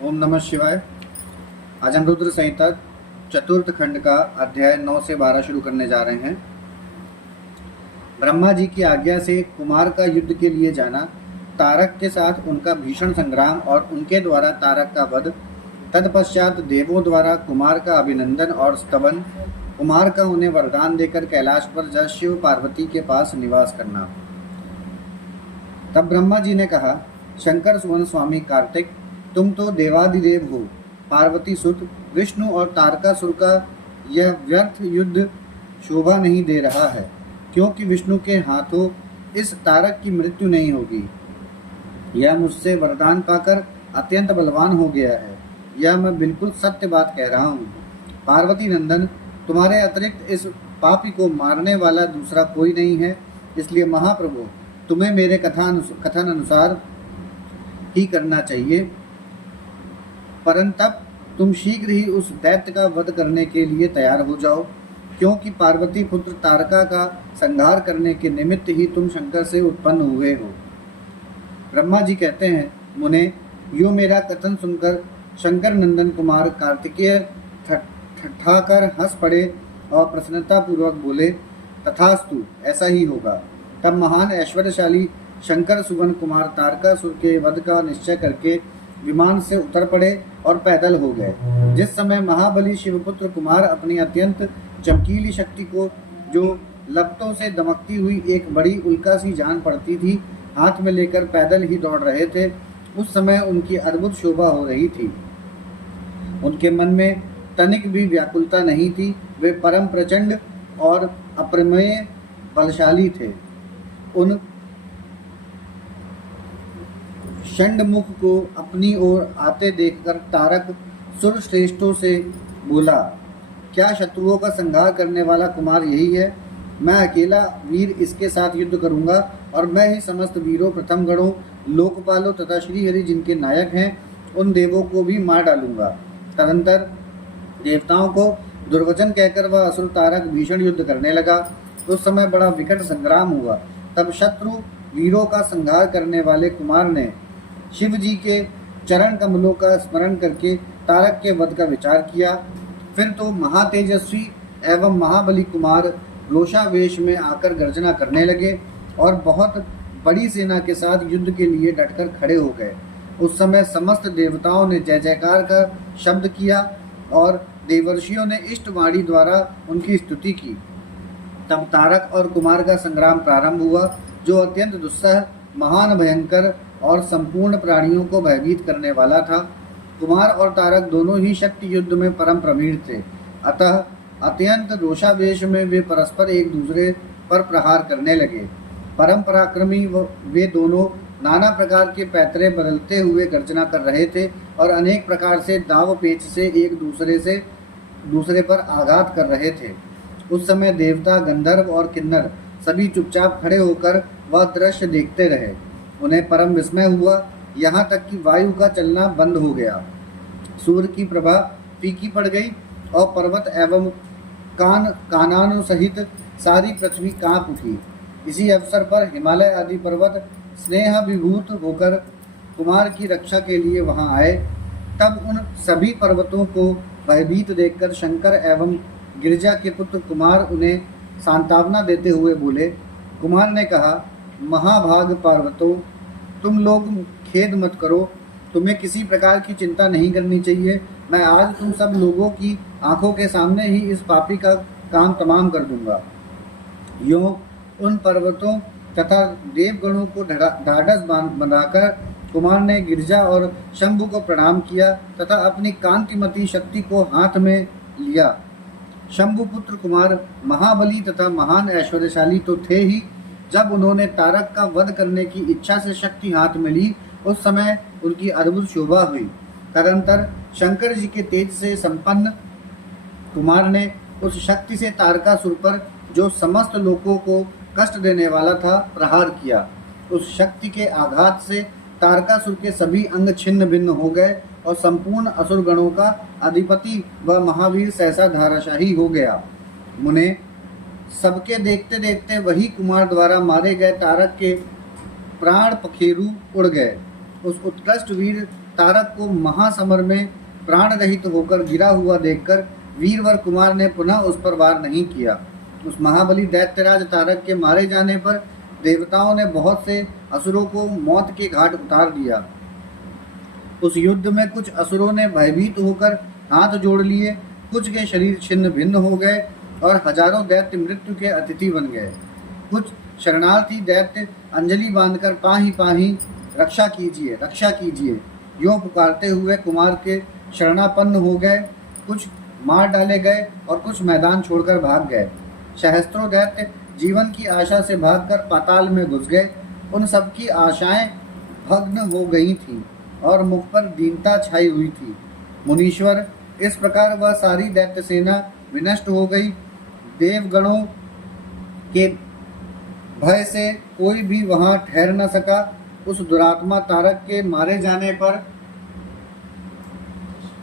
ओम नमः शिवाय। आज हम रुद्र संहिता चतुर्थ खंड का अध्याय 9 से 12 शुरू करने जा रहे हैं। ब्रह्मा जी की आज्ञा से कुमार का युद्ध के लिए जाना, तारक के साथ उनका भीषण संग्राम और उनके द्वारा तारक का वध, तत्पश्चात देवों द्वारा कुमार का अभिनंदन और स्तवन, कुमार का उन्हें वरदान देकर कैलाश पर जा शिव पार्वती के पास निवास करना। तब ब्रह्मा जी ने कहा, शंकर सुवन स्वामी कार्तिक, तुम तो देवादिदेव हो। पार्वती सुत विष्णु और तारकासुर का यह व्यर्थ युद्ध शोभा नहीं दे रहा है, क्योंकि विष्णु के हाथों इस तारक की मृत्यु नहीं होगी। यह मुझसे वरदान पाकर अत्यंत बलवान हो गया है। यह मैं बिल्कुल सत्य बात कह रहा हूँ। पार्वती नंदन, तुम्हारे अतिरिक्त इस पापी को मारने वाला दूसरा कोई नहीं है, इसलिए महाप्रभु तुम्हें मेरे कथन अनुसार ही करना चाहिए। परंतप तुम शीघ्र ही उस दैत्य का वध करने के लिए तैयार हो जाओ, क्योंकि पार्वती पुत्र तारका का संहार करने के निमित्त ही तुम शंकर से उत्पन्न हुए हो। ब्रह्मा जी कहते हैं, मुने, यो मेरा कथन सुनकर शंकर नंदन कुमार कार्तिकेय ठठाकर हंस पड़े और प्रसन्नता पूर्वक बोले, तथास्तु, ऐसा ही होगा। तब महान ऐश्वर्यशाली शंकर सुवन कुमार तारकासुर के वध का निश्चय करके विमान से उतर पड़े और पैदल हो गए। जिस समय महाबली शिवपुत्र कुमार अपनी अत्यंत चमकीली शक्ति को, जो लपटों से दमकती हुई एक बड़ी उल्का सी जान पड़ती थी, हाथ में लेकर पैदल ही दौड़ रहे थे, उस समय उनकी अद्भुत शोभा हो रही थी। उनके मन में तनिक भी व्याकुलता नहीं थी। वे परम प्रचंड और अप्रमेय बलशाली थे। उन षंडमुख को अपनी ओर आते देखकर तारक सुर श्रेष्ठों से बोला, क्या शत्रुओं का संहार करने वाला कुमार यही है? मैं अकेला वीर इसके साथ युद्ध करूंगा और मैं ही समस्त वीरों, प्रथम गणों, लोकपालों तथा श्रीहरि जिनके नायक हैं, उन देवों को भी मार डालूंगा। तदंतर देवताओं को दुर्वचन कहकर वह असुर तारक भीषण युद्ध करने लगा। उस समय बड़ा विकट संग्राम हुआ। तब शत्रु वीरों का संहार करने वाले कुमार ने शिव जी के चरण कमलों का स्मरण करके तारक के वध का विचार किया। फिर तो महातेजस्वी एवं महाबली कुमार रोषावेश में आकर गर्जना करने लगे और बहुत बड़ी सेना के साथ युद्ध के लिए डटकर खड़े हो गए। उस समय समस्त देवताओं ने जय जयकार का शब्द किया और देवर्षियों ने इष्टवाणी द्वारा उनकी स्तुति की। तब तारक और कुमार का संग्राम प्रारंभ हुआ, जो अत्यंत दुस्सह, महान, भयंकर और संपूर्ण प्राणियों को भयभीत करने वाला था। कुमार और तारक दोनों ही शक्ति युद्ध में परम प्रवीण थे। अतः अत्यंत रोषावेश में वे परस्पर एक दूसरे पर प्रहार करने लगे। परम पराक्रमी वे दोनों नाना प्रकार के पैतरे बदलते हुए गर्जना कर रहे थे और अनेक प्रकार से दाव पेच से एक दूसरे पर आघात कर रहे थे। उस समय देवता, गंधर्व और किन्नर सभी चुपचाप खड़े होकर वह दृश्य देखते रहे। उन्हें परम विस्मय हुआ, यहाँ तक कि वायु का चलना बंद हो गया। सूर्य की प्रभा फीकी पड़ गई और पर्वत एवं कानानों सहित सारी पृथ्वी कांप उठी। इसी अवसर पर हिमालय आदि पर्वत स्नेह विभूत होकर कुमार की रक्षा के लिए वहां आए। तब उन सभी पर्वतों को भयभीत देखकर शंकर एवं गिरिजा के पुत्र कुमार उन्हें सांत्वना देते हुए बोले। कुमार ने कहा, महाभाग पर्वतों, तुम लोग खेद मत करो, तुम्हें किसी प्रकार की चिंता नहीं करनी चाहिए। मैं आज तुम सब लोगों की आंखों के सामने ही इस पापी का काम तमाम कर दूंगा। यूं उन पर्वतों तथा देवगणों को ढाढ़स बनाकर कुमार ने गिरिजा और शंभु को प्रणाम किया तथा अपनी कांतिमती शक्ति को हाथ में लिया। शंभु पुत्र कुमार महाबली तथा महान ऐश्वर्यशाली तो थे ही। जब उन्होंने तारक का वध करने की इच्छा से शक्ति हाथ में ली, उस समय उनकी अद्भुत शोभा हुई। तदंतर शंकर जी के तेज से संपन्न कुमार ने उस शक्ति से तारकासुर पर, जो समस्त लोगों को कष्ट देने वाला था, प्रहार किया। उस शक्ति के आघात से तारकासुर के सभी अंग छिन्न भिन्न हो गए और संपूर्ण असुर गणों का अधिपति व महावीर सहसा धाराशाही हो गया। मुने, सबके देखते देखते वही कुमार द्वारा मारे गए तारक के प्राण पखेरु उड़ गए उस उत्कृष्ट वीर तारक को महासमर में प्राण रहित होकर गिरा हुआ देखकर वीरवर कुमार ने पुनः उस पर वार नहीं किया। उस महाबली दैत्यराज तारक के मारे जाने पर देवताओं ने बहुत से असुरों को मौत के घाट उतार दिया। उस युद्ध में कुछ असुरों ने भयभीत होकर हाथ जोड़ लिए, कुछ के शरीर छिन्न भिन्न हो गए और हजारों दैत्य मृत्यु के अतिथि बन गए। कुछ शरणार्थी दैत्य अंजलि बांधकर पाही पाही रक्षा कीजिए, रक्षा कीजिए यों पुकारते हुए कुमार के शरणापन्न हो गए। कुछ मार डाले गए और कुछ मैदान छोड़कर भाग गए। सहस्त्रों दैत्य जीवन की आशा से भागकर पाताल में घुस गए। उन सबकी आशाएं भग्न हो गई थीं और मुख पर दीनता छाई हुई थी। मुनीश्वर, इस प्रकार वह सारी दैत्य सेना विनष्ट हो गई। देवगणों के भय से कोई भी वहां ठहर न सका। उस दुरात्मा तारक के मारे जाने पर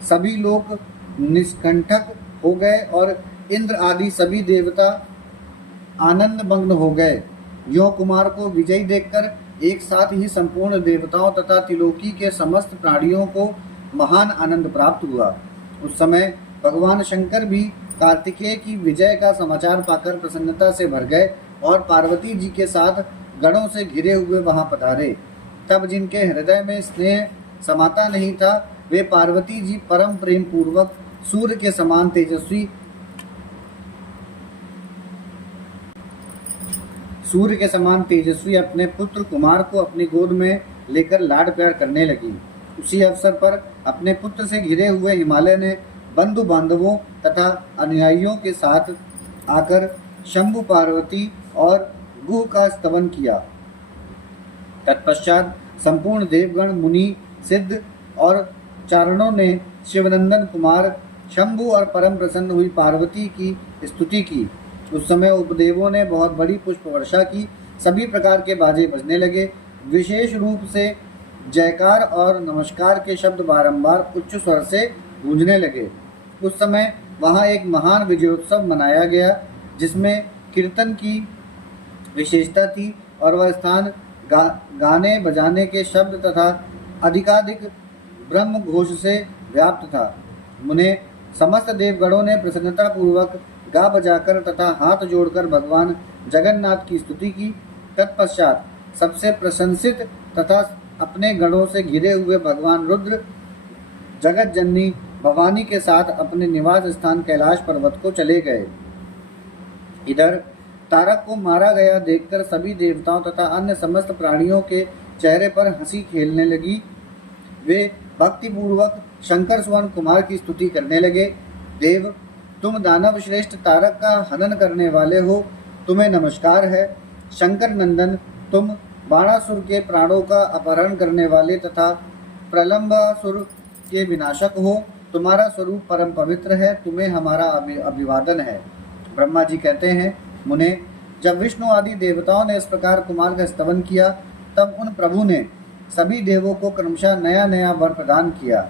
सभी लोग निष्कंटक हो गए और इंद्र आदि सभी देवता आनंद मग्न हो गए। यो कुमार को विजयी देखकर एक साथ ही संपूर्ण देवताओं तथा त्रिलोकी के समस्त प्राणियों को महान आनंद प्राप्त हुआ। उस समय भगवान शंकर भी कार्तिकेय की विजय का समाचार पाकर प्रसन्नता से भर गए और पार्वती जी के साथ गणों से घिरे हुए वहां पधारे। तब जिनके हृदय में स्नेह समाता नहीं था, वे पार्वती जी परम प्रेम पूर्वक सूर्य के समान तेजस्वी अपने पुत्र कुमार को अपनी गोद में लेकर लाड प्यार करने लगी। उसी अवसर पर अपने पुत्र से घिरे हुए हिमालय ने बंधु बांधवों तथा अनुयायियों के साथ आकर शंभु, पार्वती और गुह का स्तवन किया। तत्पश्चात संपूर्ण देवगण, मुनि, सिद्ध और चारणों ने शिवनंदन कुमार शंभु और परम प्रसन्न हुई पार्वती की स्तुति की। उस समय उपदेवों ने बहुत बड़ी पुष्प वर्षा की। सभी प्रकार के बाजे बजने लगे। विशेष रूप से जयकार और नमस्कार के शब्द बारंबार उच्च स्वर से गूंजने लगे। उस समय वहां एक महान विजयोत्सव मनाया गया, जिसमें कीर्तन की विशेषता थी और वह स्थान गाने बजाने के शब्द तथा अधिकाधिक ब्रह्म घोष से व्याप्त था। मुने समस्त देवगणों ने प्रसन्नता पूर्वक गा बजाकर तथा हाथ जोड़कर भगवान जगन्नाथ की स्तुति की। तत्पश्चात सबसे प्रशंसित तथा अपने गणों से घिरे हुए भगवान रुद्र जगत जननी भवानी के साथ अपने निवास स्थान कैलाश पर्वत को चले गए। इधर तारक को मारा गया देखकर सभी देवताओं तथा अन्य समस्त प्राणियों के चेहरे पर हंसी खेलने लगी। वे भक्ति पूर्वक शंकर सुवन कुमार की स्तुति करने लगे। देव, तुम दानव श्रेष्ठ तारक का हनन करने वाले हो, तुम्हें नमस्कार है। शंकर नंदन, तुम बाणासुर के प्राणों का अपहरण करने वाले तथा प्रलंबासुर के विनाशक हो। तुम्हारा स्वरूप परम पवित्र है, तुम्हें हमारा अभिवादन है। ब्रह्मा जी कहते हैं, मुने, जब विष्णु आदि देवताओं ने इस प्रकार कुमार का स्तवन किया, तब उन प्रभु ने सभी देवों को क्रमशः नया नया वर प्रदान किया।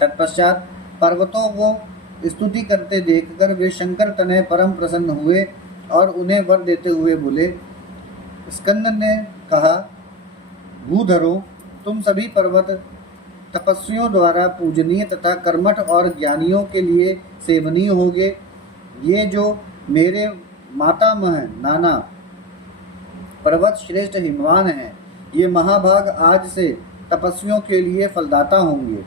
तत्पश्चात पर्वतों को स्तुति करते देखकर वे शंकर तनय परम प्रसन्न हुए और उन्हें वर देते हुए बोले। स्कंद ने कहा, भूधरो, तुम सभी पर्वत तपस्वियों द्वारा पूजनीय तथा कर्मठ और ज्ञानियों के लिए सेवनीय होगे। ये जो मेरे मातामह नाना पर्वत श्रेष्ठ हिमवान हैं, ये महाभाग आज से तपस्वियों के लिए फलदाता होंगे।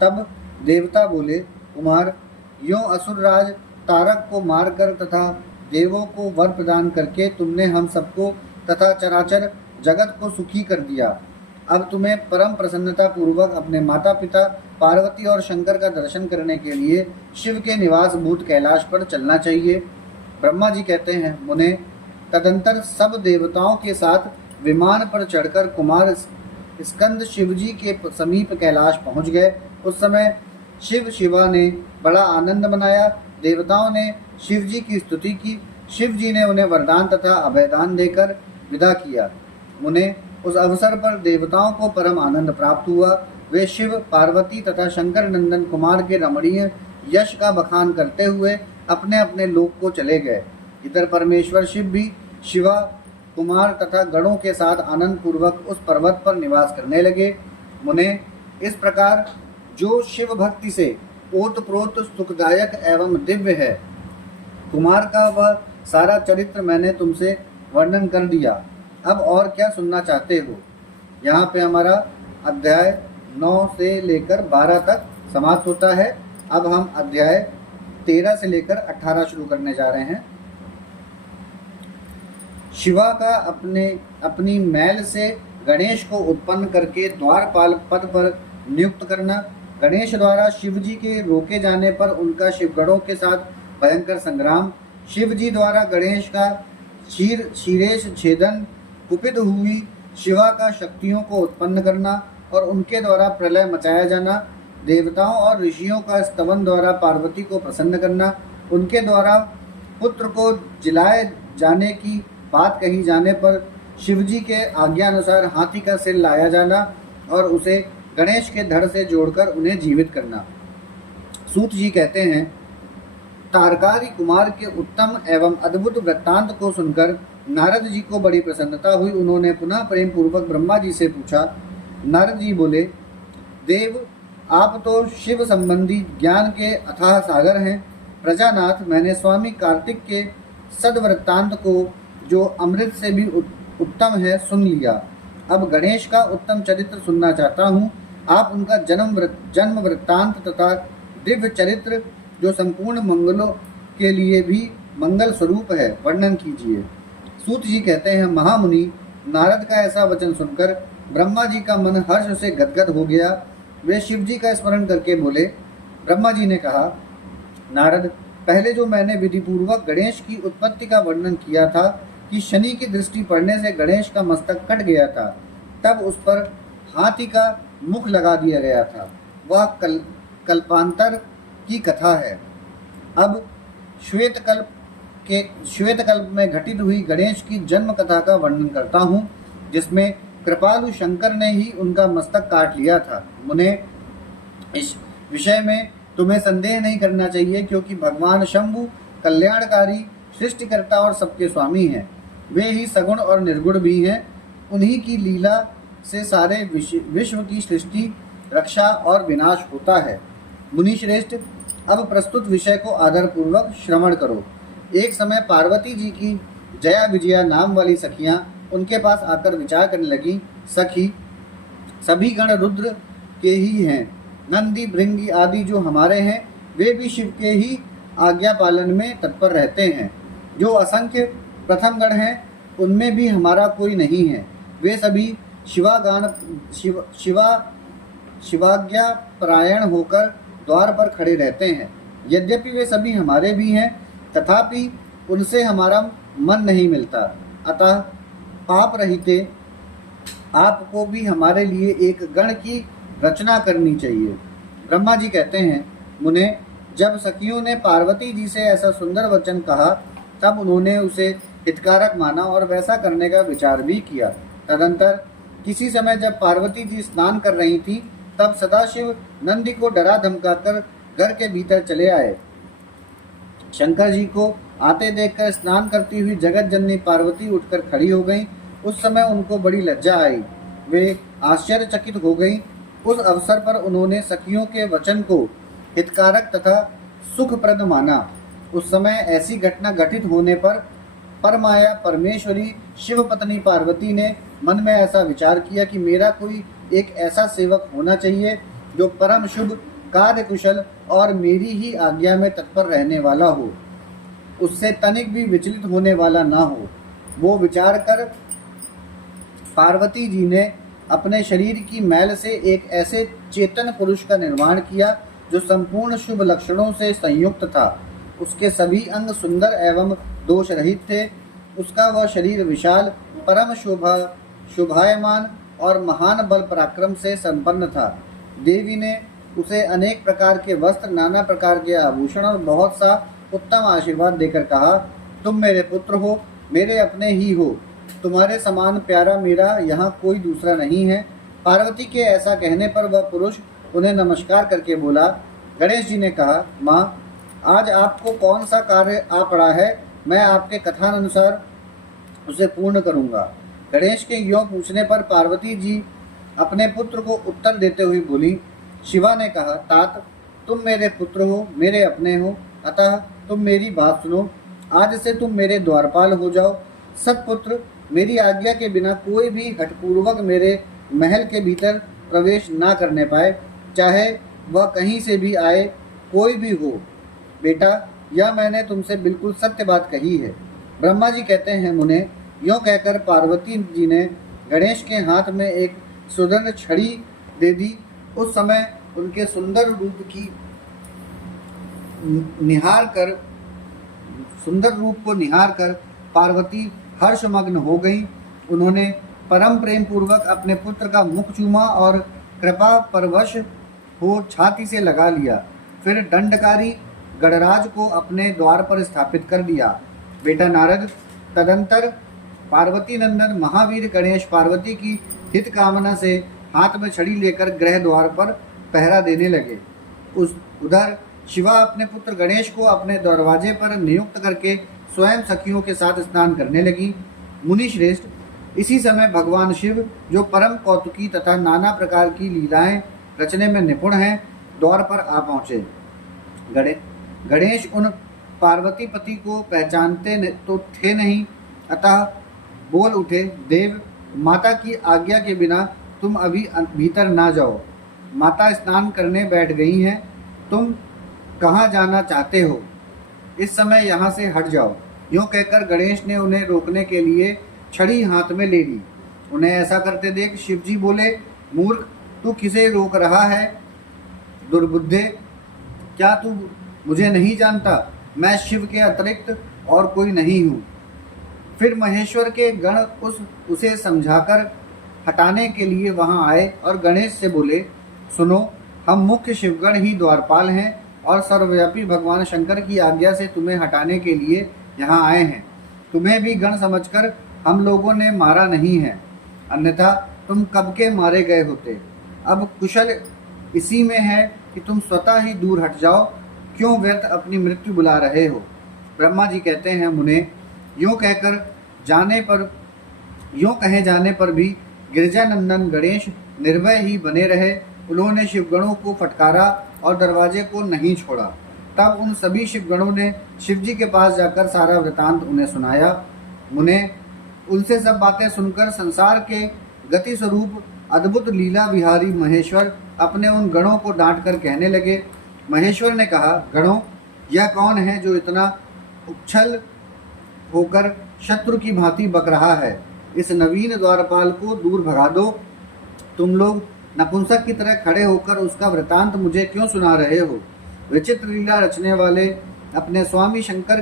तब देवता बोले, कुमार, यों असुरराज तारक को मारकर तथा देवों को वर प्रदान करके तुमने हम सबको तथा चराचर जगत को सुखी कर दिया। अब तुम्हें परम प्रसन्नता पूर्वक अपने माता पिता पार्वती और शंकर का दर्शन करने के लिए शिव के निवास भूत कैलाश पर चलना चाहिए। ब्रह्मा जी कहते हैं, मुने, तदंतर सब देवताओं के साथ विमान पर चढ़कर कुमार स्कंद शिवजी के समीप कैलाश पहुंच गए। उस समय शिव शिवा ने बड़ा आनंद मनाया। देवताओं ने शिव जी की स्तुति की। शिव जी ने उन्हें वरदान तथा अभयदान देकर विदा किया। उन्हें उस अवसर पर देवताओं को परम आनंद प्राप्त हुआ। वे शिव, पार्वती तथा शंकर नंदन कुमार के रमणीय यश का बखान करते हुए अपने अपने लोक को चले गए। इधर परमेश्वर शिव भी शिवा कुमार तथा गणों के साथ आनंद पूर्वक उस पर्वत पर निवास करने लगे। मुने, इस प्रकार जो शिव भक्ति से ओतप्रोत सुखदायक एवं दिव्य है, कुमार का वह सारा चरित्र मैंने तुमसे वर्णन कर दिया। अब और क्या सुनना चाहते हो? यहाँ पे हमारा अध्याय 9 से लेकर 12 तक समाप्त होता है। अब हम अध्याय 13 से लेकर 18 शुरू करने जा रहे हैं। शिवा का अपनी मैल से गणेश को उत्पन्न करके द्वारपाल पद पर नियुक्त करना। गणेश द्वारा शिवजी के रोके जाने पर उनका शिवगणों के साथ भयंकर संग्राम। शिवजी द्वारा गणेश का शीरेश छेदन। कुपित हुई शिवा का शक्तियों को उत्पन्न करना और उनके द्वारा प्रलय मचाया जाना। देवताओं और ऋषियों का स्तवन द्वारा पार्वती को प्रसन्न करना। उनके द्वारा पुत्र को जिलाए जाने की बात कही जाने पर शिवजी के आज्ञानुसार हाथी का सिर लाया जाना और उसे गणेश के धड़ से जोड़कर उन्हें जीवित करना। सूत जी कहते हैं, तारकारी कुमार के उत्तम एवं अद्भुत वृत्तांत को सुनकर नारद जी को बड़ी प्रसन्नता हुई। उन्होंने पुनः प्रेम पूर्वक ब्रह्मा जी से पूछा। नारद जी बोले, देव, आप तो शिव संबंधी ज्ञान के अथाह सागर हैं। प्रजानाथ, मैंने स्वामी कार्तिक के सद्वृत्तांत को, जो अमृत से भी उत्तम है, सुन लिया। अब गणेश का उत्तम चरित्र सुनना चाहता हूँ। आप उनका जन्म वृत्तांत तथा दिव्य चरित्र, जो संपूर्ण मंगलों के लिए भी मंगल स्वरूप है, वर्णन कीजिए। सूत जी कहते हैं, महामुनि, नारद का ऐसा वचन सुनकर ब्रह्मा जी का मन हर्ष से गदगद हो गया। वे शिव जी का स्मरण करके बोले। ब्रह्मा जी ने कहा, नारद, पहले जो मैंने विधिपूर्वक गणेश की उत्पत्ति का वर्णन किया था कि शनि की दृष्टि पड़ने से गणेश का मस्तक कट गया था, तब उस पर हाथी का मुख लगा दिया गया था, वह कल्पांतर की कथा है। अब श्वेतकल्प में घटित हुई गणेश की जन्म कथा का वर्णन करता हूँ, जिसमें कृपालु शंकर ने ही उनका मस्तक काट लिया था। मुने, इस विषय में तुम्हें संदेह नहीं करना चाहिए, क्योंकि भगवान शंभु कल्याणकारी, सृष्टिकर्ता और सबके स्वामी हैं। वे ही सगुण और निर्गुण भी हैं। उन्हीं की लीला से सारे विश्व की सृष्टि, रक्षा और विनाश होता है। मुनि श्रेष्ठ, अब प्रस्तुत विषय को आदरपूर्वक श्रवण करो। एक समय पार्वती जी की जया विजया नाम वाली सखियां उनके पास आकर विचार करने लगी। सखी, सभी गण रुद्र के ही हैं। नंदी, भृंगी आदि जो हमारे हैं, वे भी शिव के ही आज्ञा पालन में तत्पर रहते हैं। जो असंख्य प्रथम गण हैं, उनमें भी हमारा कोई नहीं है। वे सभी शिवाज्ञा परायण होकर द्वार पर खड़े रहते हैं। यद्यपि वे सभी हमारे भी हैं, तथापि उनसे हमारा मन नहीं मिलता। अतः पाप रहिते आपको भी हमारे लिए एक गण की रचना करनी चाहिए। ब्रह्मा जी कहते हैं, मुने, जब सखियों ने पार्वती जी से ऐसा सुंदर वचन कहा, तब उन्होंने उसे हितकारक माना और वैसा करने का विचार भी किया। तदंतर किसी समय जब पार्वती जी स्नान कर रही थी, तब सदाशिव नंदी को डरा धमकाकर घर के भीतर चले आए। शंकर जी को आते देखकर स्नान करती हुई जगत जननी पार्वती उठकर खड़ी हो गईं। उस समय उनको बड़ी लज्जा आई, वे आश्चर्यचकित हो गईं। उस अवसर पर उन्होंने सखियों के वचन को हितकारक तथा सुखप्रद माना। उस समय ऐसी घटना घटित होने पर परमाया परमेश्वरी शिव पत्नी पार्वती ने मन में ऐसा विचार किया कि मेरा कोई एक ऐसा सेवक होना चाहिए जो परम शुभ, कार्य कुशल और मेरी ही आज्ञा में तत्पर रहने वाला हो, उससे तनिक भी विचलित होने वाला ना हो। वो विचार कर पार्वती जी ने अपने शरीर की मैल से एक ऐसे चेतन पुरुष का निर्माण किया जो संपूर्ण शुभ लक्षणों से संयुक्त था। उसके सभी अंग सुंदर एवं दोष रहित थे। उसका वह शरीर विशाल, परम शोभायमान और महान बल पराक्रम से संपन्न था। देवी ने उसे अनेक प्रकार के वस्त्र, नाना प्रकार के आभूषण और बहुत सा उत्तम आशीर्वाद देकर कहा, तुम मेरे पुत्र हो, मेरे अपने ही हो। तुम्हारे समान प्यारा मेरा यहाँ कोई दूसरा नहीं है। पार्वती के ऐसा कहने पर वह पुरुष उन्हें नमस्कार करके बोला। गणेश जी ने कहा, माँ, आज आपको कौन सा कार्य आ पड़ा है? मैं आपके कथानुसार उसे पूर्ण करूंगा। गणेश के यों पूछने पर पार्वती जी अपने पुत्र को उत्तर देते हुए बोली। शिवा ने कहा, तात, तुम मेरे पुत्र हो, मेरे अपने हो, अतः तुम मेरी बात सुनो। आज से तुम मेरे द्वारपाल हो जाओ। सतपुत्र, मेरी आज्ञा के बिना कोई भी हठपूर्वक मेरे महल के भीतर प्रवेश ना करने पाए, चाहे वह कहीं से भी आए, कोई भी हो। बेटा, यह मैंने तुमसे बिल्कुल सत्य बात कही है। ब्रह्मा जी कहते हैं, मुने, यों कहकर पार्वती जी ने गणेश के हाथ में एक सुदृढ़ छड़ी दे दी। उस समय उनके सुंदर रूप की निहार कर सुंदर रूप को निहार कर पार्वती हर्षमग्न हो गई। उन्होंने परम प्रेम पूर्वक अपने पुत्र का मुख चूमा और कृपा परवश हो छाती से लगा लिया। फिर दंडकारी गणराज को अपने द्वार पर स्थापित कर दिया। बेटा नारद, तदंतर पार्वती नंदन महावीर गणेश पार्वती की हित कामना से हाथ में छड़ी लेकर गृह द्वार पर पहरा देने लगे। उधर शिवा अपने पुत्र गणेश को अपने दरवाजे पर नियुक्त करके स्वयं सखियों के साथ स्नान करने लगी। मुनि श्रेष्ठ, इसी समय भगवान शिव, जो परम कौतुकी तथा नाना प्रकार की लीलाएं रचने में निपुण हैं, द्वार पर आ पहुंचे। गणेश उन पार्वती पति को पहचानते तो थे नहीं, अतः बोल उठे, देव, माता की आज्ञा के बिना तुम अभी भीतर ना जाओ। माता स्नान करने बैठ गई हैं, तुम कहाँ जाना चाहते हो? इस समय यहाँ से हट जाओ। यूँ कहकर गणेश ने उन्हें रोकने के लिए छड़ी हाथ में ले ली। उन्हें ऐसा करते देख शिवजी बोले, मूर्ख, तू किसे रोक रहा है? दुर्बुद्धे, क्या तू मुझे नहीं जानता? मैं शिव के अतिरिक्त और कोई नहीं हूँ। फिर महेश्वर के गण उसे समझाकर हटाने के लिए वहां आए और गणेश से बोले, सुनो, हम मुख्य शिवगण ही द्वारपाल हैं और सर्वव्यापी भगवान शंकर की आज्ञा से तुम्हें हटाने के लिए यहाँ आए हैं। तुम्हें भी गण समझकर हम लोगों ने मारा नहीं है, अन्यथा तुम कब के मारे गए होते। अब कुशल इसी में है कि तुम स्वतः ही दूर हट जाओ, क्यों व्यर्थ अपनी मृत्यु बुला रहे हो? ब्रह्मा जी कहते हैं, मुने, यूँ कहे जाने पर भी गिरजानंदन गणेश निर्भय ही बने रहे। उन्होंने शिवगणों को फटकारा और दरवाजे को नहीं छोड़ा। तब उन सभी शिवगणों ने शिवजी के पास जाकर सारा वृतांत उन्हें सुनाया। मुने, उनसे सब बातें सुनकर संसार के गति स्वरूप अद्भुत लीला विहारी महेश्वर अपने उन गणों को डांट कर कहने लगे। महेश्वर ने कहा, गणों, यह कौन है जो इतना उछल होकर शत्रु की भांति बक रहा है? इस नवीन द्वारपाल को दूर भगा दो। तुम लोग नपुंसक की तरह खड़े होकर उसका वृतांत मुझे क्यों सुना रहे हो? विचित्र लीला रचने वाले अपने स्वामी शंकर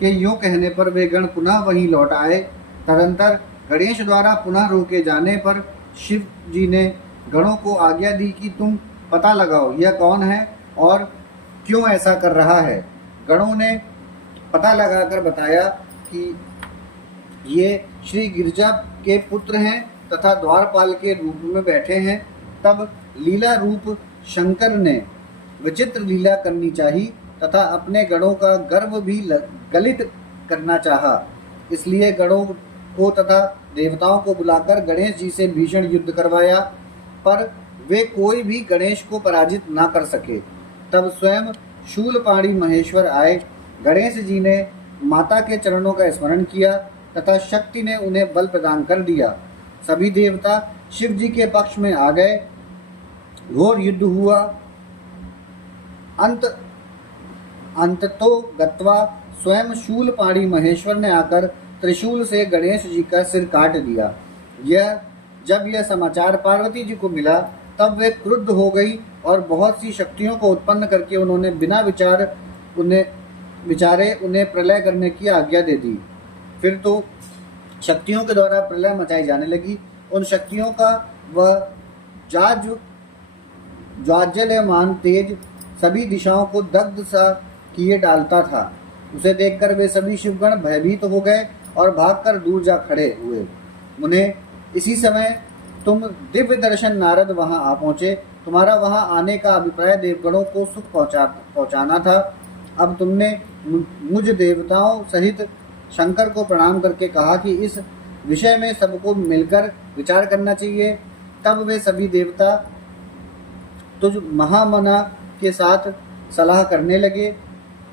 के यूं कहने पर वे गण पुनः वहीं लौट आए। तदंतर गणेश द्वारा पुनः रोके जाने पर शिव जी ने गणों को आज्ञा दी कि तुम पता लगाओ यह कौन है और क्यों ऐसा कर रहा है। गणों ने पता लगाकर बताया कि ये श्री गिरजा के पुत्र हैं तथा द्वारपाल के रूप में बैठे हैं। तब लीला रूप शंकर ने विचित्र लीला करनी चाहिए तथा अपने गणों का गर्व भी गलित करना चाहा। इसलिए गणों को तथा देवताओं को बुलाकर गणेश जी से भीषण युद्ध करवाया, पर वे कोई भी गणेश को पराजित ना कर सके। तब स्वयं शूलपाणी महेश्वर आए। गणेश जी ने माता के चरणों का स्मरण किया तथा शक्ति ने उन्हें बल प्रदान कर दिया। सभी देवता शिव जी के पक्ष में आ गए। घोर युद्ध हुआ। अंततो गत्वा स्वयं शूलपाणी महेश्वर ने आकर त्रिशूल से गणेश जी का सिर काट दिया। जब यह समाचार पार्वती जी को मिला तब वे क्रुद्ध हो गई और बहुत सी शक्तियों को उत्पन्न करके उन्होंने बिना विचारे उन्हें प्रलय करने की आज्ञा दे दी। फिर तो शक्तियों के द्वारा प्रलय मचाई जाने लगी। उन शक्तियों का वह ज्वाज्वल्यमान तेज सभी दिशाओं को दग्ध सा किए डालता था। उसे देखकर वे सभी शिवगण भयभीत हो गए और भागकर दूर जा खड़े हुए। उन्हें इसी समय तुम दिव्य दर्शन नारद वहां आ पहुंचे। तुम्हारा वहां आने का अभिप्राय देवगणों को सुख पहुंचाना था। अब तुमने मुझ देवताओं सहित शंकर को प्रणाम करके कहा कि इस विषय में सबको मिलकर विचार करना चाहिए। तब वे सभी देवता तुझ महामना के साथ सलाह करने लगे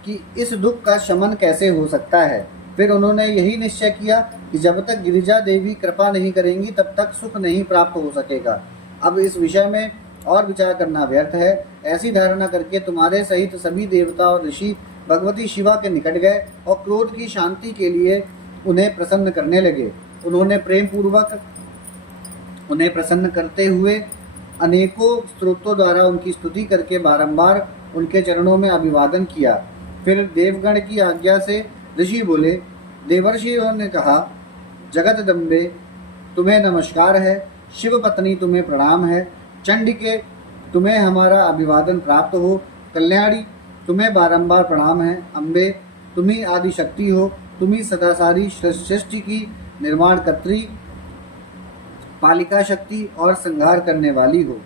कि इस दुख का शमन कैसे हो सकता है। फिर उन्होंने यही निश्चय किया कि जब तक गिरिजा देवी कृपा नहीं करेंगी तब तक सुख नहीं प्राप्त हो सकेगा। अब इस विषय में और विचार करना व्यर्थ है। ऐसी धारणा करके तुम्हारे सहित सभी देवता और ऋषि भगवती शिवा के निकट गए और क्रोध की शांति के लिए उन्हें प्रसन्न करने लगे। उन्होंने प्रेम पूर्वक उन्हें प्रसन्न करते हुए अनेकों स्तोत्रों द्वारा उनकी स्तुति करके बारंबार उनके चरणों में अभिवादन किया। फिर देवगण की आज्ञा से ऋषि बोले, देवर्षियों ने कहा, जगतदम्बे तुम्हें नमस्कार है, शिव पत्नी तुम्हें प्रणाम है, चंडिके तुम्हें हमारा अभिवादन प्राप्त हो, कल्याणी तुम्हें बारंबार प्रणाम है, अम्बे तुम्ही आदि शक्ति हो, तुम्ही सदा सारी सृष्टि की निर्माणकर्त्री, पालिका शक्ति और संहार करने वाली हो।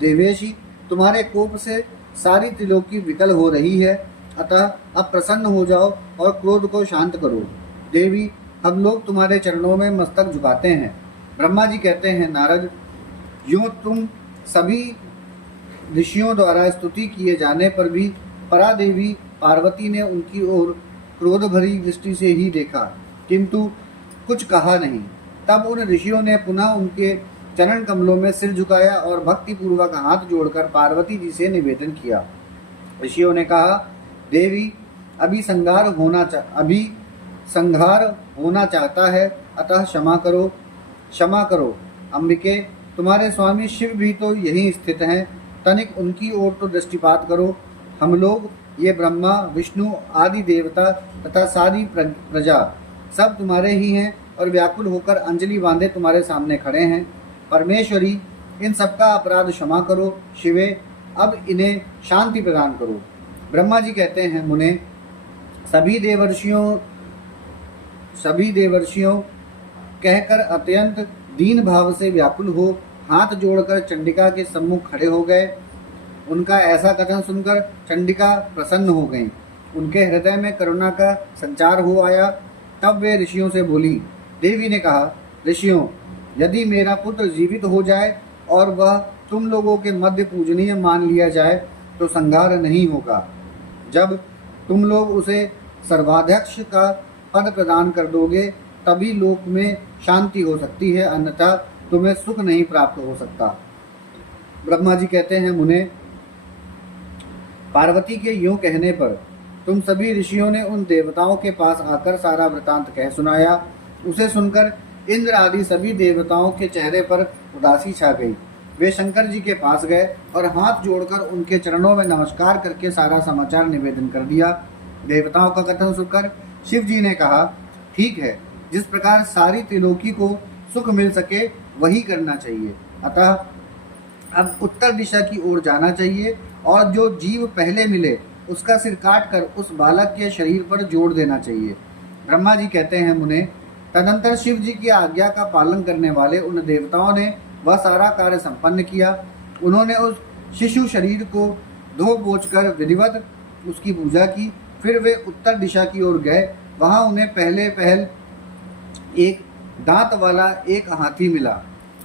देवेशी तुम्हारे कोप से सारी त्रिलोकी विकल हो रही है, अतः अब प्रसन्न हो जाओ और क्रोध को शांत करो। देवी हम लोग तुम्हारे चरणों में मस्तक झुकाते हैं। ब्रह्मा जी कहते हैं, नारद यूँ तुम सभी ऋषियों द्वारा स्तुति किए जाने पर भी परादेवी पार्वती ने उनकी ओर क्रोध भरी दृष्टि से ही देखा, किंतु कुछ कहा नहीं। तब उन ऋषियों ने पुनः उनके चरण कमलों में सिर झुकाया और भक्ति पूर्वक हाथ जोड़कर पार्वती जी से निवेदन किया। ऋषियों ने कहा, देवी अभी संहार होना चाहता है, अतः क्षमा करो। अंबिके तुम्हारे स्वामी शिव भी तो यहीं स्थित हैं, तनिक उनकी ओर तो दृष्टिपात करो। हम लोग ये ब्रह्मा विष्णु आदि देवता तथा सारी प्रजा सब तुम्हारे ही हैं और व्याकुल होकर अंजलि बांधे तुम्हारे सामने खड़े हैं। परमेश्वरी इन सबका अपराध क्षमा करो। शिवे अब इन्हें शांति प्रदान करो। ब्रह्मा जी कहते हैं, मुने सभी देवर्षियों कहकर अत्यंत दीन भाव से व्याकुल हो हाथ जोड़कर चंडिका के सम्मुख खड़े हो गए। उनका ऐसा कथन सुनकर चंडिका प्रसन्न हो गईं। उनके हृदय में करुणा का संचार हो आया। तब वे ऋषियों से बोली। देवी ने कहा, ऋषियों यदि मेरा पुत्र जीवित हो जाए और वह तुम लोगों के मध्य पूजनीय मान लिया जाए तो संहार नहीं होगा। जब तुम लोग उसे सर्वाध्यक्ष का पद प्रदान कर दोगे तभी लोक में शांति हो सकती है, अन्यथा तुम्हें सुख नहीं प्राप्त हो सकता। ब्रह्मा जी कहते हैं, मुने पार्वती के यूं कहने पर तुम सभी ऋषियों ने उन देवताओं के पास आकर सारा वृतांत कह सुनाया। उसे सुनकर इंद्र आदि सभी देवताओं के चेहरे पर उदासी छा गई। वे शंकर जी के पास गए और हाथ जोड़कर उनके चरणों में नमस्कार करके सारा समाचार निवेदन कर दिया। देवताओं का कथन सुनकर शिव जी ने कहा, ठीक है, जिस प्रकार सारी त्रिलोकी को सुख मिल सके वही करना चाहिए। अतः अब उत्तर दिशा की ओर जाना चाहिए और जो जीव पहले मिले उसका सिर काट कर उस बालक के शरीर पर जोड़ देना चाहिए। ब्रह्मा जी कहते हैं, मुने तदंतर शिव जी की आज्ञा का पालन करने वाले उन देवताओं ने वह सारा कार्य संपन्न किया। उन्होंने उस शिशु शरीर को धो पोंछ कर विधिवत उसकी पूजा की। फिर वे उत्तर दिशा की ओर गए। वहां उन्हें पहल एक दांत वाला एक हाथी मिला।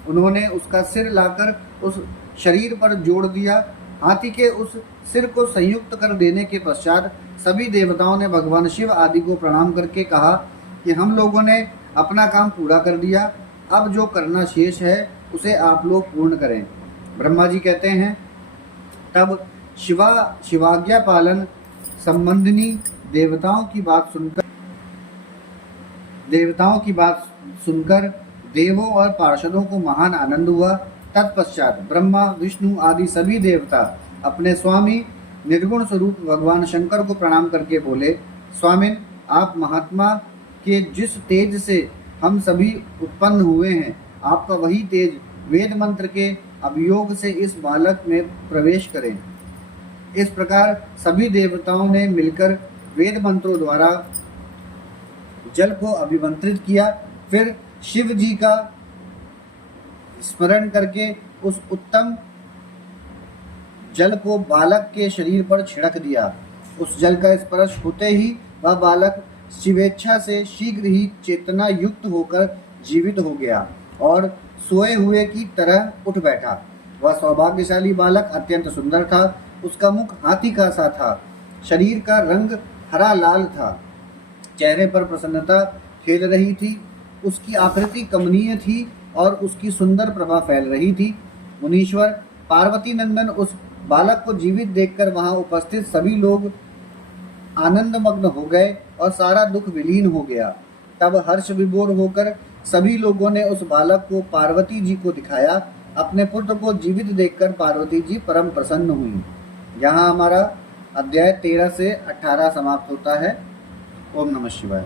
उन्होंने उसका सिर लाकर उस शरीर पर जोड़ दिया। हाथी के उस सिर को संयुक्त कर देने के पश्चात सभी देवताओं ने भगवान शिव आदि को प्रणाम करके कहा कि हम लोगों ने अपना काम पूरा कर दिया, अब जो करना शेष है उसे आप लोग पूर्ण करें। ब्रह्मा जी कहते हैं, तब शिवाज्ञा पालन संबंधिनी देवताओं की बात सुनकर देवों और पार्षदों को महान आनंद हुआ। तत्पश्चात ब्रह्मा विष्णु आदि सभी देवता अपने स्वामी निर्गुण स्वरूप भगवान शंकर को प्रणाम करके बोले, स्वामिन आप महात्मा के जिस तेज से हम सभी उत्पन्न हुए हैं, आपका वही तेज वेद मंत्र के अभियोग से इस बालक में प्रवेश करें। इस प्रकार सभी देवताओं ने मिलकर वेद मंत्रों द्वारा जल को अभिमंत्रित किया। फिर शिव जी का स्मरण करके उस उत्तम जल को बालक के शरीर पर छिड़क दिया। उस जल का स्पर्श होते ही वह बालक शिवेच्छा से शीघ्र ही चेतना युक्त होकर जीवित हो गया और सोए हुए की तरह उठ बैठा। वह सौभाग्यशाली बालक अत्यंत सुंदर था। उसका मुख हाथी का सा था, शरीर का रंग हरा लाल था, चेहरे पर प्रसन्नता खेल रही थी, उसकी आकृति कमनीय थी और उसकी सुंदर प्रभा फैल रही थी। मुनीश्वर पार्वती नंदन उस बालक को जीवित देखकर वहां उपस्थित सभी लोग आनंदमग्न हो गए और सारा दुख विलीन हो गया। तब हर्ष विभोर होकर सभी लोगों ने उस बालक को पार्वती जी को दिखाया। अपने पुत्र को जीवित देखकर पार्वती जी परम प्रसन्न हुई। यहाँ हमारा अध्याय 13 से 18 समाप्त होता है। ओम नमः शिवाय।